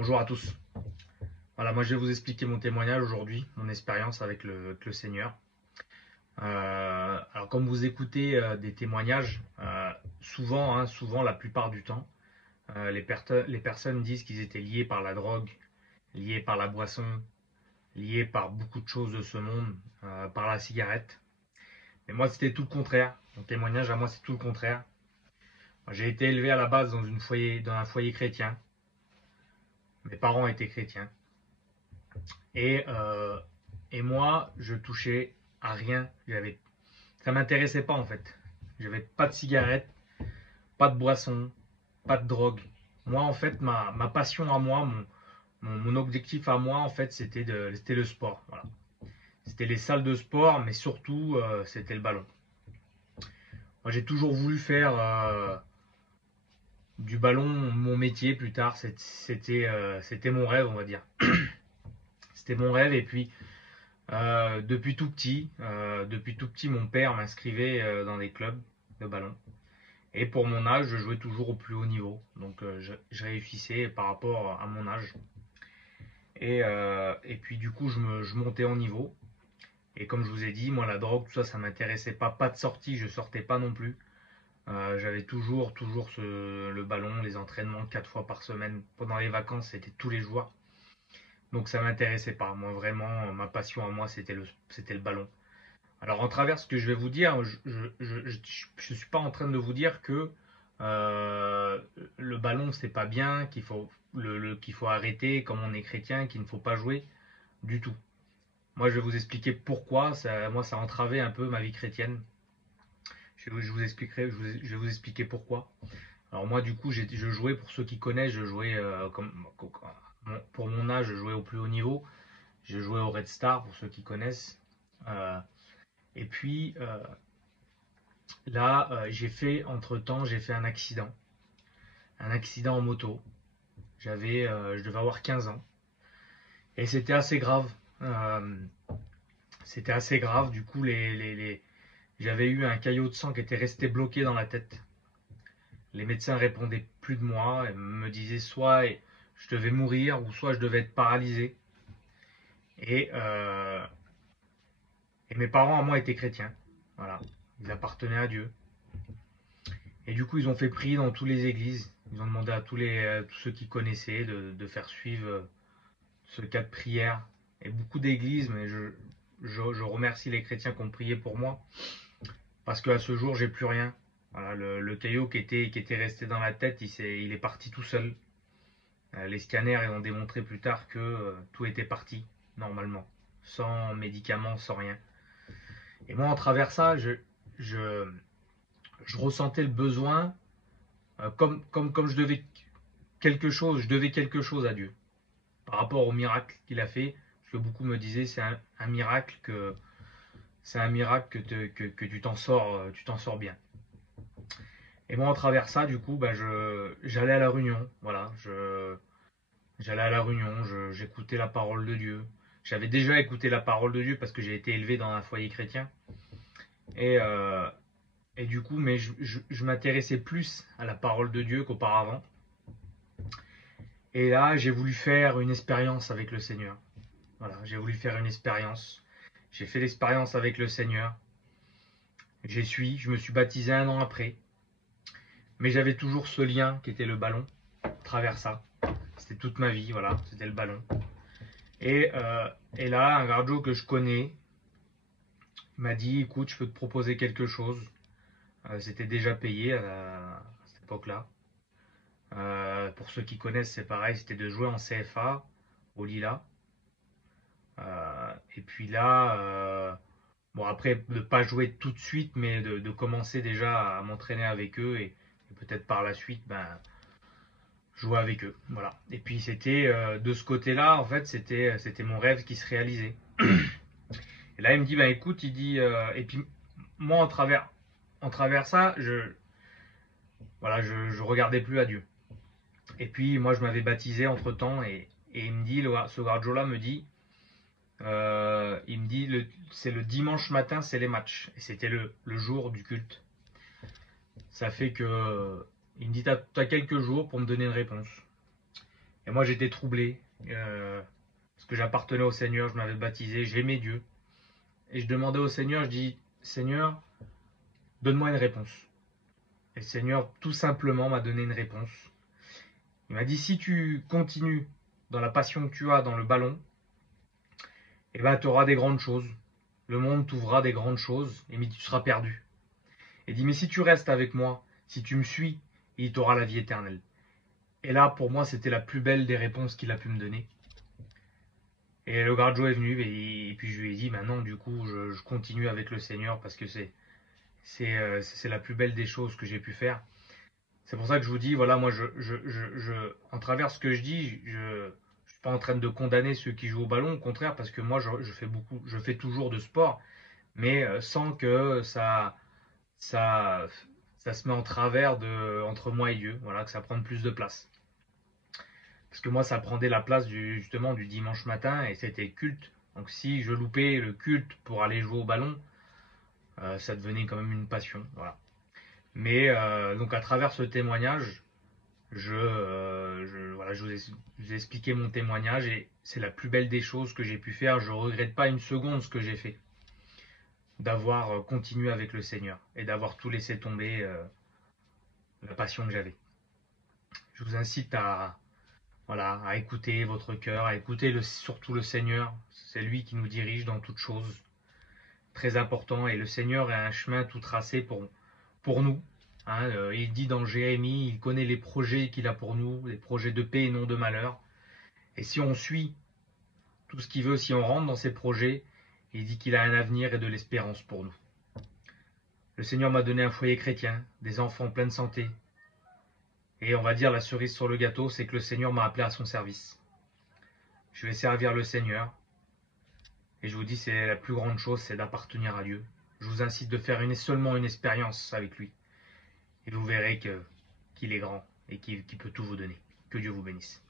Bonjour à tous. Voilà, moi je vais vous expliquer mon témoignage aujourd'hui, mon expérience avec le Seigneur. Alors comme vous écoutez des témoignages, souvent la plupart du temps, les personnes disent qu'ils étaient liés par la drogue, liés par la boisson, liés par beaucoup de choses de ce monde, par la cigarette. Mais moi c'était tout le contraire. Mon témoignage à moi c'est tout le contraire. J'ai été élevé à la base dans un foyer chrétien. Mes parents étaient chrétiens. Et, euh, et moi, je touchais à rien. Ça m'intéressait pas en fait. J'avais pas de cigarette, pas de boisson, pas de drogue. Moi, en fait, ma passion à moi, mon objectif à moi, en fait, c'était le sport. Voilà. C'était les salles de sport, mais surtout, c'était le ballon. Moi, j'ai toujours voulu faire du ballon mon métier plus tard. C'était mon rêve, on va dire. C'était mon rêve. Et puis, depuis tout petit, mon père m'inscrivait dans des clubs de ballon. Et pour mon âge, je jouais toujours au plus haut niveau. Donc je réussissais par rapport à mon âge. Et puis du coup, je montais en niveau. Et comme je vous ai dit, moi la drogue, tout ça, ça m'intéressait pas. Pas de sortie, je sortais pas non plus. J'avais toujours le ballon, les entraînements 4 fois par semaine. Pendant les vacances, c'était tous les jours. Donc ça m'intéressait pas. Moi vraiment, ma passion à moi, c'était le ballon. Alors, en travers ce que je vais vous dire, je suis pas en train de vous dire que euh, le ballon c'est pas bien, qu'il faut arrêter comme on est chrétien, qu'il ne faut pas jouer du tout. Moi, je vais vous expliquer pourquoi ça a entravé un peu ma vie chrétienne. Je vais vous expliquer pourquoi. Alors moi, du coup, je jouais pour ceux qui connaissent, je jouais pour mon âge, je jouais au plus haut niveau. Je jouais au Red Star pour ceux qui connaissent. Euh, et puis Là, entre-temps, j'ai fait un accident en moto. Je devais avoir 15 ans. Et c'était assez grave. Euh, C'était assez grave. Du coup, j'avais eu un caillot de sang qui était resté bloqué dans la tête. Les médecins répondaient plus de moi et me disaient soit je devais mourir ou soit je devais être paralysé. Et, euh, et mes parents à moi étaient chrétiens. Voilà. Ils appartenaient à Dieu. Et du coup, ils ont fait prier dans toutes les églises. Ils ont demandé à tous ceux qui connaissaient de faire suivre ce cas de prière. Et beaucoup d'églises, mais je remercie les chrétiens qui ont prié pour moi, parce qu'à ce jour, j'ai plus rien. Voilà, le caillot qui était resté dans la tête, il est parti tout seul. Les scanners ont démontré plus tard que tout était parti, normalement, sans médicaments, sans rien. Et moi, en travers ça, je, je ressentais le besoin, comme je devais quelque chose à Dieu par rapport au miracle qu'il a fait. Parce que beaucoup me disaient un miracle que tu t'en sors bien. Et moi, en travers ça, du coup, bah, j'allais à la réunion. Voilà, j'allais à la réunion, j'écoutais la parole de Dieu. J'avais déjà écouté la parole de Dieu parce que j'ai été élevé dans un foyer chrétien. Et, euh, et du coup, mais je m'intéressais plus à la parole de Dieu qu'auparavant. Et là, j'ai voulu faire une expérience avec le Seigneur. Voilà, j'ai voulu faire une expérience. J'ai fait l'expérience avec le Seigneur. Je me suis baptisé un an après. Mais j'avais toujours ce lien qui était le ballon, à travers ça. C'était toute ma vie, voilà, c'était le ballon. Et, euh, et là, un gardio que je connais m'a dit, écoute, je peux te proposer quelque chose. C'était déjà payé à cette époque-là. Pour ceux qui connaissent, c'est pareil, c'était de jouer en CFA au Lila. Et puis là, bon après, de ne pas jouer tout de suite, mais de commencer déjà à m'entraîner avec eux et peut-être par la suite, ben, jouer avec eux. Voilà. Et puis c'était de ce côté-là, en fait, c'était mon rêve qui se réalisait. Et là, il me dit, bah écoute, et puis moi, en travers ça, voilà, je regardais plus à Dieu. Et puis moi, je m'avais baptisé entre temps, et il me dit, ce Guardiola me dit, c'est le dimanche matin, c'est les matchs. Et c'était le jour du culte. Ça fait que, il me dit, t'as quelques jours pour me donner une réponse. Et moi, j'étais troublé, parce que j'appartenais au Seigneur, je m'avais baptisé, j'aimais Dieu. Et je demandais au Seigneur, je dis, Seigneur, donne-moi une réponse. Et le Seigneur, tout simplement, m'a donné une réponse. Il m'a dit, si tu continues dans la passion que tu as dans le ballon, eh ben, tu auras des grandes choses. Le monde t'ouvrira des grandes choses, et mais tu seras perdu. Et il dit, mais si tu restes avec moi, si tu me suis, il t'aura la vie éternelle. Et là, pour moi, c'était la plus belle des réponses qu'il a pu me donner. Et le Gradio est venu, et puis je lui ai dit, maintenant, du coup, je continue avec le Seigneur, parce que c'est la plus belle des choses que j'ai pu faire. C'est pour ça que je vous dis, voilà, moi, en travers ce que je dis, je suis pas en train de condamner ceux qui jouent au ballon, au contraire, parce que moi, je fais toujours de sport, mais sans que ça, ça se met en travers entre moi et Dieu, voilà, que ça prenne plus de place. Parce que moi, ça prenait la place justement du dimanche matin et c'était culte. Donc si je loupais le culte pour aller jouer au ballon, ça devenait quand même une passion, voilà. Mais donc à travers ce témoignage, voilà, je vous ai expliqué mon témoignage et c'est la plus belle des choses que j'ai pu faire. Je ne regrette pas une seconde ce que j'ai fait, d'avoir continué avec le Seigneur et d'avoir tout laissé tomber, la passion que j'avais. Je vous incite voilà, à écouter votre cœur, à écouter surtout le Seigneur. C'est lui qui nous dirige dans toutes choses. Très important. Et le Seigneur a un chemin tout tracé pour nous. Hein, il dit dans Jérémie, il connaît les projets qu'il a pour nous, les projets de paix et non de malheur. Et si on suit tout ce qu'il veut, si on rentre dans ses projets, il dit qu'il a un avenir et de l'espérance pour nous. Le Seigneur m'a donné un foyer chrétien, des enfants en pleine santé. Et on va dire la cerise sur le gâteau, c'est que le Seigneur m'a appelé à son service. Je vais servir le Seigneur. Et je vous dis, c'est la plus grande chose, c'est d'appartenir à Dieu. Je vous incite de faire seulement une expérience avec lui. Et vous verrez qu'il est grand et qu'il peut tout vous donner. Que Dieu vous bénisse.